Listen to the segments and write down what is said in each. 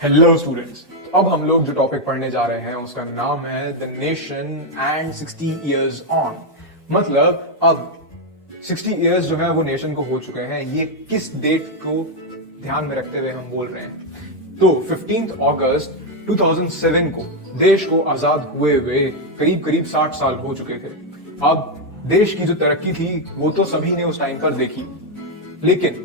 Hello students, अब हम लोग जो टॉपिक पढ़ने जा रहे हैं उसका नाम है the nation and 60 years on. मतलब अब 60 इयर्स जो है वो नेशन को हो चुके हैं। ये किस डेट को ध्यान में रखते हुए हम बोल रहे हैं? तो 15 अगस्त 2007 को देश को आजाद हुए हुए करीब करीब 60 साल हो चुके थे। अब देश की जो तरक्की थी वो तो सभी ने उस टाइम पर देखी, लेकिन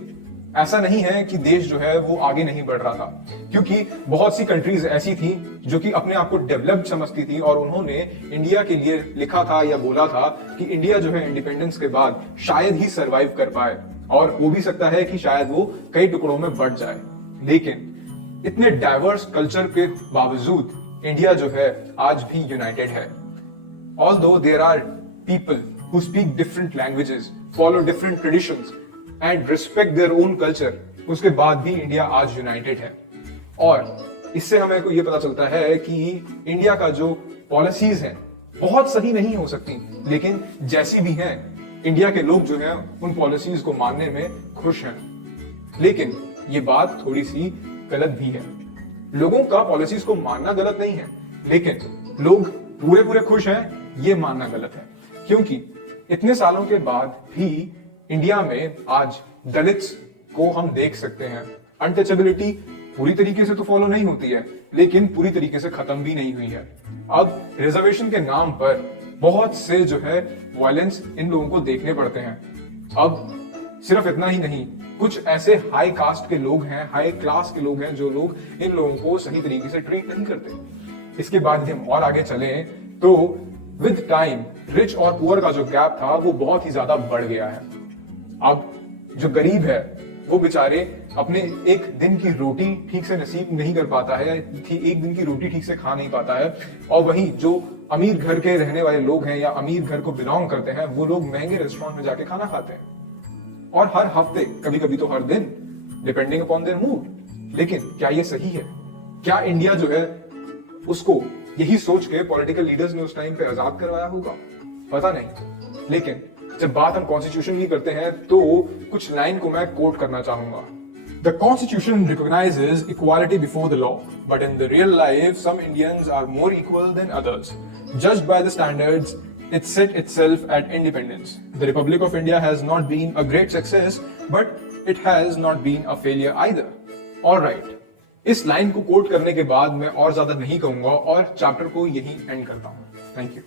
ऐसा नहीं है कि देश जो है वो आगे नहीं बढ़ रहा था, क्योंकि बहुत सी कंट्रीज ऐसी थी जो कि अपने आप को डेवलप्ड समझती थी और उन्होंने इंडिया के लिए लिखा था या बोला था कि इंडिया जो है इंडिपेंडेंस के बाद शायद ही सरवाइव कर पाए और हो भी सकता है कि शायद वो कई टुकड़ों में बढ़ जाए। लेकिन इतने डाइवर्स कल्चर के बावजूद इंडिया जो है आज भी यूनाइटेड है। Although there are people who speak different languages, follow different traditions and respect their own culture, उसके बाद भी इंडिया आज यूनाइटेड है। और इससे हमें को ये पता चलता है कि इंडिया का जो पॉलिसीज हैं बहुत सही नहीं हो सकती, लेकिन जैसी भी हैं इंडिया के लोग जो हैं उन पॉलिसीज को मानने में खुश हैं। लेकिन ये बात थोड़ी सी गलत भी है। लोगों का पॉलिसीज को मानना गलत नहीं है, लेकिन लोग पूरे पूरे खुश हैं ये मानना गलत है, क्योंकि इतने सालों के बाद भी इंडिया में आज दलित्स को हम देख सकते हैं। अनटचेबिलिटी पूरी तरीके से तो फॉलो नहीं होती है, लेकिन पूरी तरीके से खत्म भी नहीं हुई है। अब रिजर्वेशन के नाम पर बहुत से जो है वायलेंस इन लोगों को देखने पड़ते हैं। अब सिर्फ इतना ही नहीं, कुछ ऐसे हाई कास्ट के लोग हैं, हाई क्लास के लोग हैं जो लोग इन लोगों को सही तरीके से ट्रीट नहीं करते। इसके बाद यदि हम और आगे चलें तो विद टाइम रिच और पुअर का जो गैप था वो बहुत ही ज्यादा बढ़ गया है। अब जो गरीब है वो बेचारे अपने एक दिन की रोटी ठीक से नसीब नहीं कर पाता है, एक दिन की रोटी ठीक से खा नहीं पाता है। और वहीं जो अमीर घर के रहने वाले लोग हैं या अमीर घर को बिलोंग करते हैं वो लोग महंगे रेस्टोरेंट में जाके खाना खाते हैं, और हर हफ्ते, कभी कभी तो हर दिन, डिपेंडिंग अपॉन देयर मूड। लेकिन क्या ये सही है? क्या इंडिया जो है उसको यही सोच के पॉलिटिकल लीडर्स ने उस टाइम पे आजाद करवाया होगा? पता नहीं। लेकिन जब बात हम कॉन्स्टिट्यूशन की करते हैं तो कुछ लाइन को मैं कोट करना चाहूंगा। The Constitution recognizes equality before the law, but in the real life, some Indians are more equal than others, judged by the standards it set itself at independence. The Republic of India has not been a great success, but it has not been a failure either. All right. इस line को coat करने के बाद मैं और ज्यादा नहीं कहूंगा और चैप्टर को यही एंड करता हूं। Thank you.